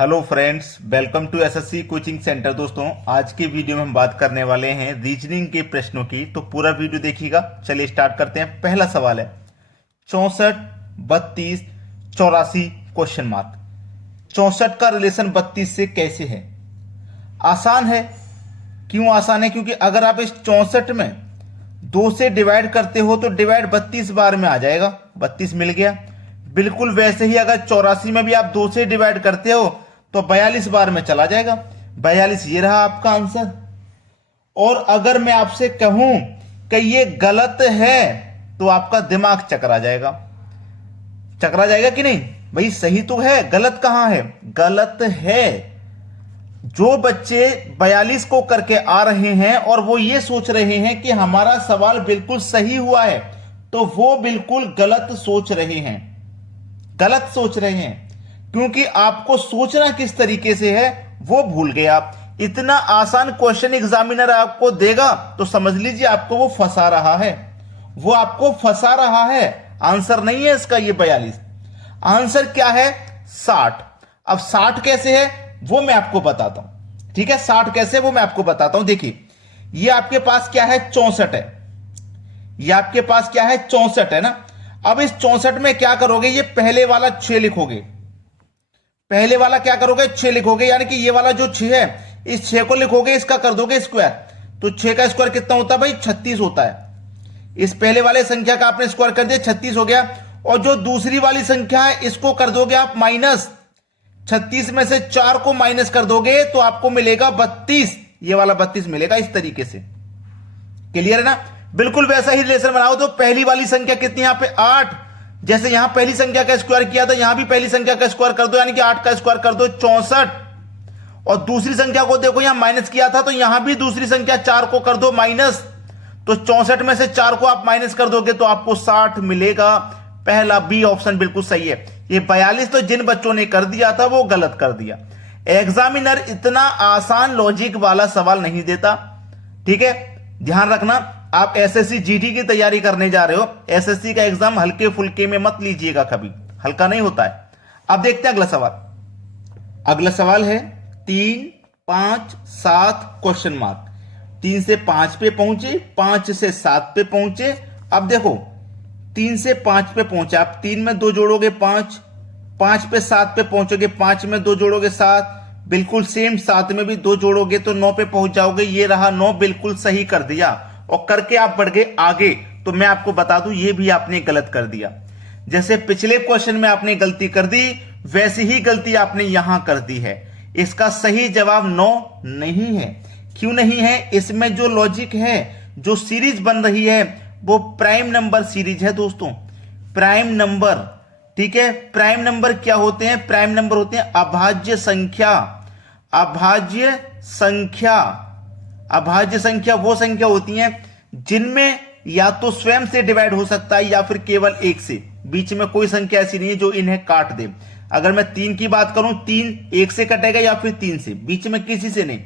Hello friends, welcome to SSC coaching centre. दोस्तों, आज के वीडियो में हम बात करने वाले हैं रीजनिंग के प्रश्नों की, तो पूरा वीडियो देखिएगा। चलिए स्टार्ट करते हैं। पहला सवाल है 64, 32, 84 क्वेश्चन मार्क। 64 का रिलेशन 32 से कैसे है? आसान है। क्यों आसान है? क्योंकि अगर आप इस 64 में 2 से डिवाइड करते हो तो डिवाइड 32 बार में आ जाएगा, 32 मिल गया। बिल्कुल वैसे ही अगर 84 में भी आप 2 से डिवाइड करते हो तो 42 बार में चला जाएगा, 42। ये रहा आपका आंसर। और अगर मैं आपसे कहूं कि ये गलत है तो आपका दिमाग चकरा जाएगा। चकरा जाएगा कि नहीं? भाई सही तो है, गलत कहां है? गलत है। जो बच्चे 42 को करके आ रहे हैं और वो ये सोच रहे हैं कि हमारा सवाल बिल्कुल सही हुआ है, तो वो बिल्कुल गलत सोच रहे हैं। गलत सोच रहे हैं, क्योंकि आपको सोचना किस तरीके से है वो भूल गए आप। इतना आसान क्वेश्चन एग्जामिनर आपको देगा तो समझ लीजिए आपको वो फंसा रहा है, वो आपको फंसा रहा है। आंसर नहीं है इसका ये 42। आंसर क्या है? 60। अब 60 कैसे है वो मैं आपको बताता हूं। ठीक है, 60 कैसे है वो मैं आपको बताता हूं। देखिए, ये आपके पास क्या है? 64 है। ये आपके पास क्या है? 64 है ना। अब इस 64 में क्या करोगे? ये पहले वाला 6 लिखोगे। पहले वाला क्या करोगे? 6 लिखोगे, यानी कि ये वाला जो 6 है, इस 6 को लिखोगे, इसका कर दोगे स्क्वायर। तो 6 का स्क्वायर कितना होता है भाई? 36 होता है। इस पहले वाले संख्या का आपने स्क्वायर कर दिया, 36 हो गया। और जो दूसरी वाली संख्या है इसको कर दोगे आप माइनस। 36 में से 4 को माइनस कर दोगे तो आपको मिलेगा 32। ये वाला 32 मिलेगा इस तरीके से। क्लियर है ना? बिल्कुल वैसा ही रिलेशन बनाओ। तो पहली वाली संख्या कितनी यहां पे? 8। जैसे यहां पहली संख्या का स्क्वायर किया था, यहां भी पहली संख्या का स्क्वायर कर दो, यानी कि 8 का स्क्वायर कर दो, 64। और दूसरी संख्या को देखो, यहां माइनस किया था तो यहां भी दूसरी संख्या 4 को कर दो माइनस। तो 64 में से 4 को आप माइनस कर दोगे तो आपको 60 मिलेगा। पहला बी ऑप्शन बिल्कुल सही है। ये 42 तो जिन बच्चों ने कर दिया था वो गलत कर दिया। एग्जामिनर इतना आसान लॉजिक वाला सवाल नहीं देता। ठीक है, ध्यान रखना। आप एसएससी जीडी की तैयारी करने जा रहे हो, एसएससी का एग्जाम हल्के फुल्के में मत लीजिएगा, कभी हल्का नहीं होता है। अब देखते हैं अगला सवाल। अगला सवाल है 3, 5, 7 क्वेश्चन मार्क। 3 से 5 पे पहुंचे, 5 से 7 पे पहुंचे। अब देखो, 3 से 5 पे पहुंचे, आप 3 में 2 जोड़ोगे 5, 5 पे 7 पे पहुंचोगे, 5 में 2 जोड़ोगे 7, बिल्कुल सेम 7 में भी 2 जोड़ोगे तो 9 पे पहुंच जाओगे। ये रहा 9, बिल्कुल सही कर दिया। और करके आप बढ़ गए आगे। तो मैं आपको बता दूं, ये भी आपने गलत कर दिया। जैसे पिछले क्वेश्चन में आपने गलती कर दी, वैसी ही गलती आपने यहां कर दी है। इसका सही जवाब 9 नहीं है। क्यों नहीं है? इसमें जो लॉजिक है, जो सीरीज बन रही है, वो प्राइम नंबर सीरीज है दोस्तों। प्राइम नंबर, ठीक है। प्राइम नंबर क्या होते हैं? प्राइम नंबर होते हैं अभाज्य संख्या। अभाज्य संख्या, अभाज्य संख्या वो संख्या होती हैं जिनमें या तो स्वयं से डिवाइड हो सकता है या फिर केवल 1 से। बीच में कोई संख्या ऐसी नहीं है जो इन्हें काट दे। अगर मैं 3 की बात करूं, 3 1 से कटेगा या फिर 3 से, बीच में किसी से नहीं।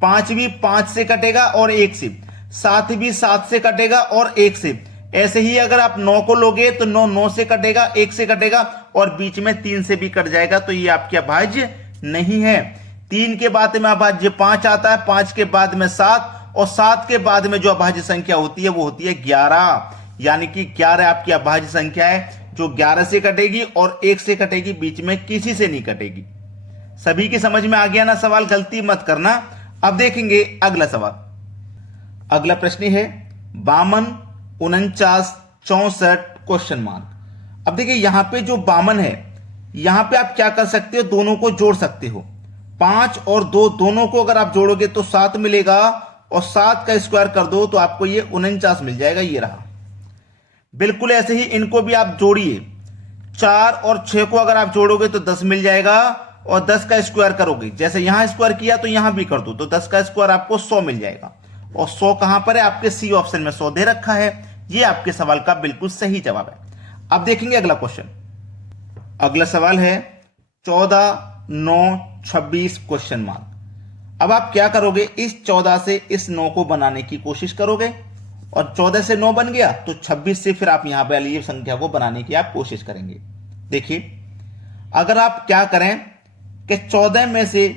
5 भी 5 से कटेगा और 1 से। 7 भी 7 से कटेगा और 1 से। ऐसे ही अगर आप 9 को लोगे तो 9 9 से कटेगा, 1 से कटेगा और बीच में 3 से भी कट जाएगा। तो ये आपकी अभाज्य नहीं है। 3 के बाद में अभाज्य 5 आता है, 5 के बाद में 7 और 7 के बाद में जो अभाज्य संख्या होती है वो होती है 11। यानी कि 11 आपकी अभाज्य संख्या है जो 11 से कटेगी और 1 से कटेगी, बीच में किसी से नहीं कटेगी। सभी की समझ में आ गया ना सवाल? गलती मत करना। अब देखेंगे अगला सवाल। अगला प्रश्न है 52, 49, 64 क्वेश्चन मार्क। अब देखिए, यहां पे जो 52 है, यहां पे आप क्या कर सकते हो? दोनों को जोड़ सकते हो। 5 और 2 दोनों को अगर आप जोड़ोगे तो 7 मिलेगा और 7 का स्क्वायर कर दो तो आपको ये 49 मिल जाएगा। ये रहा। बिल्कुल ऐसे ही इनको भी आप जोड़िए। 4 और 6 को अगर आप जोड़ोगे तो 10 मिल जाएगा और 10 का स्क्वायर करोगे, जैसे यहां स्क्वायर किया तो यहां भी कर दो तो 10 का स्क्वायर आपको 100 मिल जाएगा। और 100 कहां पर है? आपके सी ऑप्शन में 100 दे रखा है। ये आपके सवाल का बिल्कुल सही जवाब है। अब देखेंगे अगला क्वेश्चन। अगला सवाल है 14, 9, 26 क्वेश्चन मार्क। अब आप क्या करोगे? इस 14 से इस 9 को बनाने की कोशिश करोगे और 14 से 9 बन गया तो 26 से फिर आप यहां पे वाली संख्या को बनाने की आप कोशिश करेंगे। देखिए, अगर आप क्या करें, कि 14 में से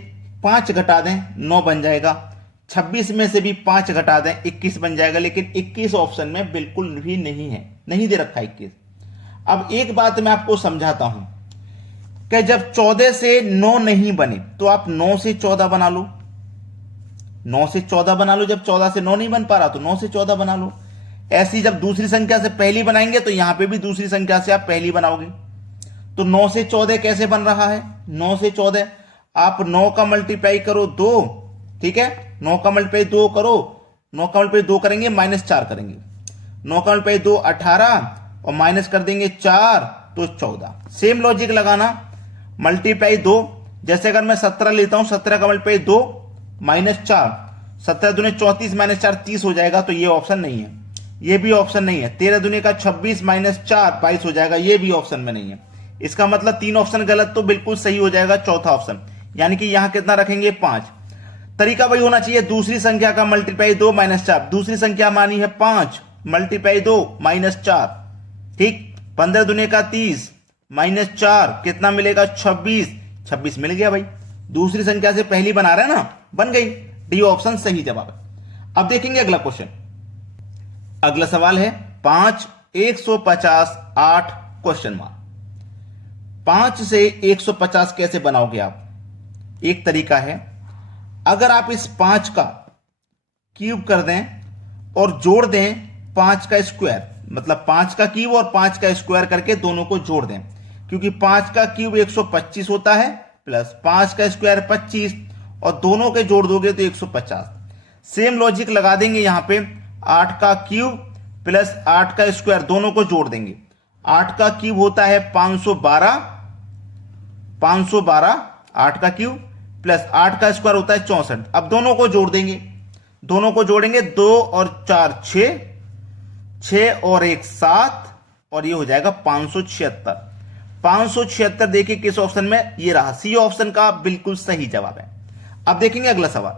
5 घटा दें 9 बन जाएगा, 26 में से भी 5 घटा दें 21 बन जाएगा, लेकिन 21 ऑप्शन में बिल्कुल भी नहीं है, नहीं दे रखा 21। अब एक बात मैं आपको समझाता हूं कि जब 14 से 9 नहीं बने तो आप 9 से 14 बना लो, 9 से 14 बना लो। जब 14 से 9 नहीं बन पा रहा तो 9 से 14 बना लो। ऐसी जब दूसरी संख्या से पहली बनाएंगे तो यहां पे भी दूसरी संख्या से आप पहली बनाओगे। तो 9 से 14 कैसे बन रहा है? 9 से 14 आप 9 का मल्टीप्लाई करो 2, ठीक है, 9 का मल्टीप्लाई 2 करो, 9 का मल्टीप्लाई 2 करेंगे -4 करेंगे, 9 का मल्टीप्लाई 2 18 और माइनस कर देंगे 4 तो 14। सेम लॉजिक लगाना, मल्टीप्लाई 2, जैसे अगर मैं 17 लेता हूं, 17 का मल्टीप्लाई 2 -4, 17 दूने 34 -4 30 हो जाएगा, तो ये ऑप्शन नहीं है, ये भी ऑप्शन नहीं है। 13 दूने का 26 -4 22 हो जाएगा, ये भी ऑप्शन में नहीं है। इसका मतलब 3 ऑप्शन गलत, तो बिल्कुल सही हो जाएगा चौथा ऑप्शन, यानी कि यहां कितना रखेंगे 5। तरीका वही होना चाहिए, दूसरी संख्या का मल्टीप्लाई 2 -4, दूसरी संख्या मानी है 5 मल्टीप्लाई 2 -4, ठीक। 15 दूने का 30 -4 कितना मिलेगा 26, 26 मिल गया भाई, दूसरी संख्या से पहली बना रहा है ना, बन गई। डी ऑप्शन सही जवाब है। अब देखेंगे अगला क्वेश्चन। अगला सवाल है 5 150 8 क्वेश्चन मार्क। 5 से 150 कैसे बनाओगे आप? एक तरीका है, अगर आप इस 5 का क्यूब कर दें और जोड़ दें 5 का स्क्वायर, मतलब 5 का क्यूब और 5 का स्क्वायर करके दोनों को जोड़ दें, क्योंकि 5 का क्यूब 125 होता है प्लस 5 का स्क्वायर 25 और दोनों के जोड़ दोगे तो 150। सेम लॉजिक लगा देंगे यहां पे, 8 का क्यूब प्लस 8 का स्क्वायर दोनों को जोड़ देंगे। 8 का क्यूब होता है 512, 8 का क्यूब प्लस 8 का स्क्वायर होता है 64। अब दोनों को जोड़ देंगे, दोनों को जोड़ेंगे 2 और 4 6, 6 और 1 7 और ये हो जाएगा 576। 576 देखिए किस ऑप्शन में, ये रहा, सी ऑप्शन का बिल्कुल सही जवाब है। अब देखेंगे अगला सवाल।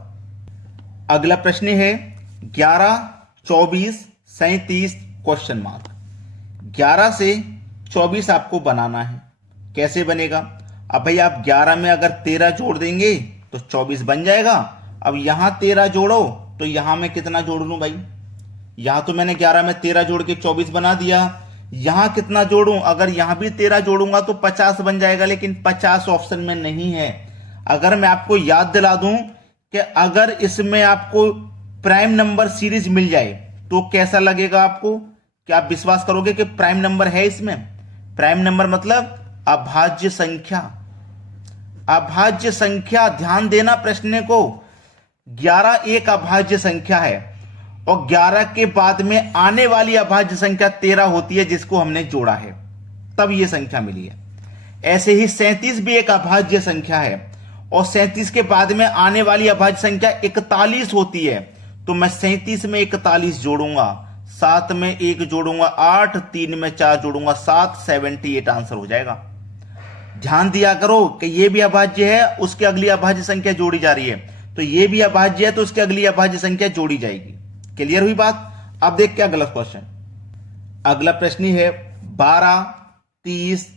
अगला प्रश्न है 11 24 37 क्वेश्चन मार्क। 11 से 24 आपको बनाना है, कैसे बनेगा? अब भाई आप 11 में अगर 13 जोड़ देंगे तो 24 बन जाएगा। अब यहां 13 जोड़ो तो यहां मैं कितना जोड़ लूं भाई? यहां तो मैंने 11 में 13 जोड़ के 24 बना दिया, यहां कितना जोड़ूं? अगर यहां भी 13 जोड़ूंगा तो 50 बन जाएगा, लेकिन 50 ऑप्शन में नहीं है। अगर मैं आपको याद दिला दूं कि अगर इसमें आपको प्राइम नंबर सीरीज मिल जाए तो कैसा लगेगा आपको? क्या आप विश्वास करोगे कि प्राइम नंबर है इसमें? प्राइम नंबर मतलब अभाज्य संख्या, अभाज्य संख्या। ध्यान देना प्रश्न को, 11 एक अभाज्य संख्या है और 11 के बाद में आने वाली अभाज्य संख्या 13 होती है, जिसको हमने जोड़ा है तब यह संख्या मिली है। ऐसे ही 37 भी एक अभाज्य संख्या है और 37 के बाद में आने वाली अभाज्य संख्या 41 होती है, तो मैं 37 में 41 जोड़ूंगा, 7 में 1 जोड़ूंगा 8, 3 में 4 जोड़ूंगा 7, 78 आंसर हो जाएगा। ध्यान दिया करो कि यह भी अभाज्य है, उसकी अगली अभाज्य संख्या जोड़ी जा रही है, तो यह भी अभाज्य है तो उसकी अगली अभाज्य संख्या जोड़ी जाएगी। क्लियर हुई बात? अब देखते हैं अगला क्वेश्चन। अगला प्रश्न है 12 30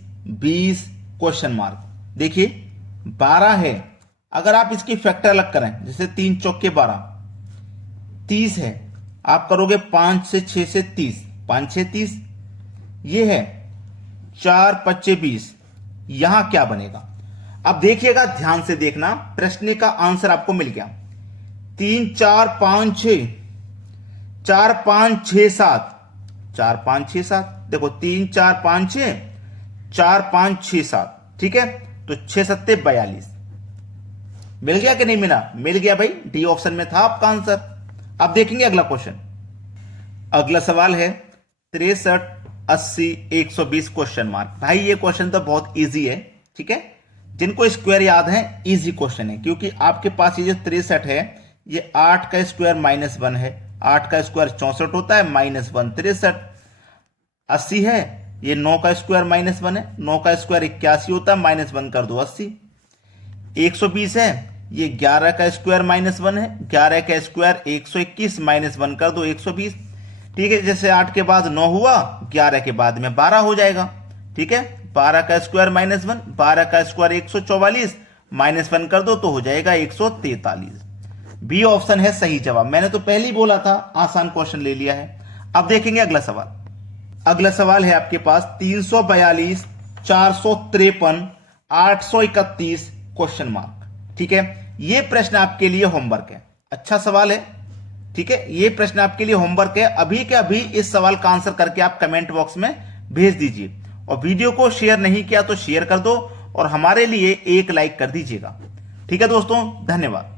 20 क्वेश्चन मार्क। देखिए 12 है, अगर आप इसकी फैक्टर अलग करें, जैसे 3 चौके 12, 30 है, आप करोगे 5 से 6 से 30, 5 6 30, ये है 4 5 20, यहां क्या बनेगा? अब देखिएगा, ध्यान से देखना, प्रश्न का आंसर आपको मिल गया। 3 4 5 6, 4 5 6 7, 4 5 6 7, देखो 3 4 5 6, 4 5 6 7, ठीक है, तो 6 7 42। मिल गया कि नहीं मिला? मिल गया भाई, डी ऑप्शन में था आपका आंसर। अब देखेंगे अगला क्वेश्चन। अगला सवाल है 63 80 120 क्वेश्चन मार्क। भाई ये क्वेश्चन तो बहुत इजी है, ठीक है, जिनको स्क्वायर याद है इजी क्वेश्चन है, क्योंकि आपके पास ये जो 63 है ये 8 का स्क्वायर -1 है, 8 का स्क्वायर 64 होता है, -1 63। 80 है, ये 9 का स्क्वायर -1 है, 9 का स्क्वायर 81 होता है, -1 कर दो 80। 120 है, ये 11 का स्क्वायर -1 है, 11 का स्क्वायर 121, -1 कर दो 120। ठीक है, जैसे 8 के बाद 9 हुआ, 11 के बाद में 12 हो जाएगा, ठीक है, 12 का स्क्वायर -1, 12 का स्क्वायर 144, -1 कर दो तो हो जाएगा 143। बी ऑप्शन है सही जवाब। मैंने तो पहले ही बोला था, आसान क्वेश्चन ले लिया है। अब देखेंगे अगला सवाल। अगला सवाल है आपके पास 342, 453, 831 क्वेश्चन मार्क। ठीक है, यह प्रश्न आपके लिए होमवर्क है। अच्छा सवाल है, ठीक है, यह प्रश्न आपके लिए होमवर्क है। अभी के अभी इस सवाल का आंसर करके आप कमेंट बॉक्स में भेज दीजिए, और वीडियो को शेयर नहीं किया तो शेयर कर दो, और हमारे लिए एक लाइक कर दीजिएगा। ठीक है दोस्तों, धन्यवाद।